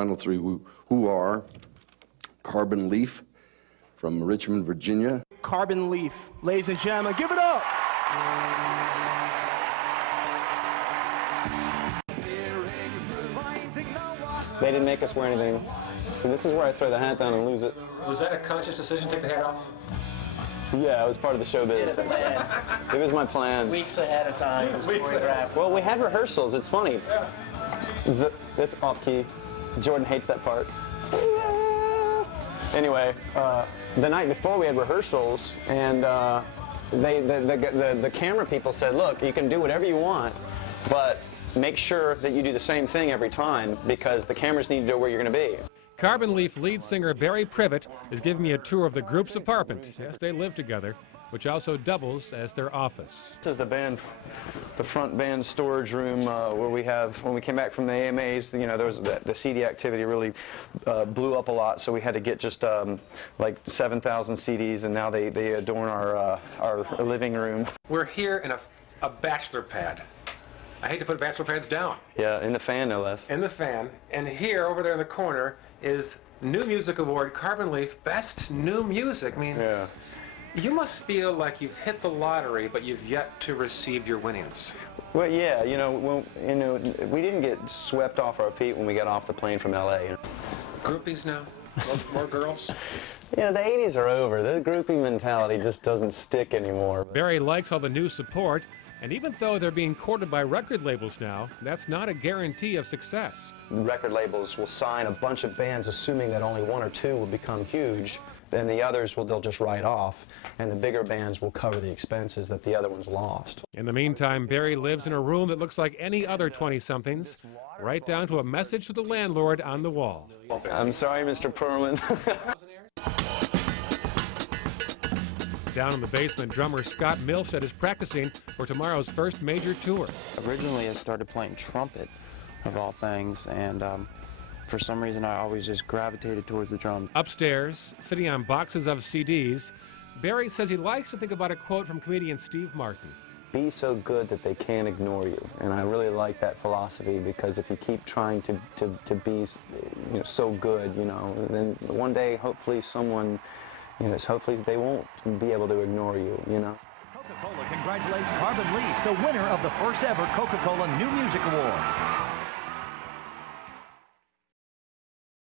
final three who are Carbon Leaf from Richmond, Virginia. Carbon Leaf, ladies and gentlemen, give it up! They didn't make us wear anything. So this is where I throw the hat down and lose it. Was that a conscious decision to take the hat off? Yeah, it was part of the showbiz. It was my plan. Weeks ahead of time. Well, we had rehearsals. It's funny. This off key. Jordan hates that part. Anyway, the night before we had rehearsals, and the camera people said, "Look, you can do whatever you want, but make sure that you do the same thing every time because the cameras need to know where you're going to be." Carbon Leaf lead singer Barry Privet is giving me a tour of the group's apartment. Yes, they live together, which also doubles as their office. This is the front band storage room where we have, when we came back from the AMAs, you know, there was the CD activity really blew up a lot, so we had to get just like 7,000 CDs, and now they adorn our living room. We're here in a bachelor pad. I hate to put bachelor pads down. Yeah, in the fan, no less. In the fan. And here, over there in the corner, is New Music Award, Carbon Leaf, Best New Music. I mean, yeah. You must feel like you've hit the lottery, but you've yet to receive your winnings. Well, yeah, you know, we didn't get swept off our feet when we got off the plane from LA. Groupies now? More girls? Yeah, the 80s are over. The groupie mentality just doesn't stick anymore. Barry likes all the new support, and even though they're being courted by record labels now, that's not a guarantee of success. Record labels will sign a bunch of bands assuming that only one or two will become huge, then the others they'll just write off, and the bigger bands will cover the expenses that the other ones lost. In the meantime, Barry lives in a room that looks like any other 20-somethings, right down to a message to the landlord on the wall. I'm sorry, Mr. Perlman. Down in the basement, drummer Scott Milstead is practicing for tomorrow's first major tour. Originally, I started playing trumpet, of all things, and for some reason, I always just gravitated towards the drums. Upstairs, sitting on boxes of CDs, Barry says he likes to think about a quote from comedian Steve Martin. Be so good that they can't ignore you, and I really like that philosophy, because if you keep trying to be so good, then one day, hopefully someone, hopefully they won't be able to ignore you, Coca-Cola congratulates Carbon Leaf, the winner of the first ever Coca-Cola New Music Award.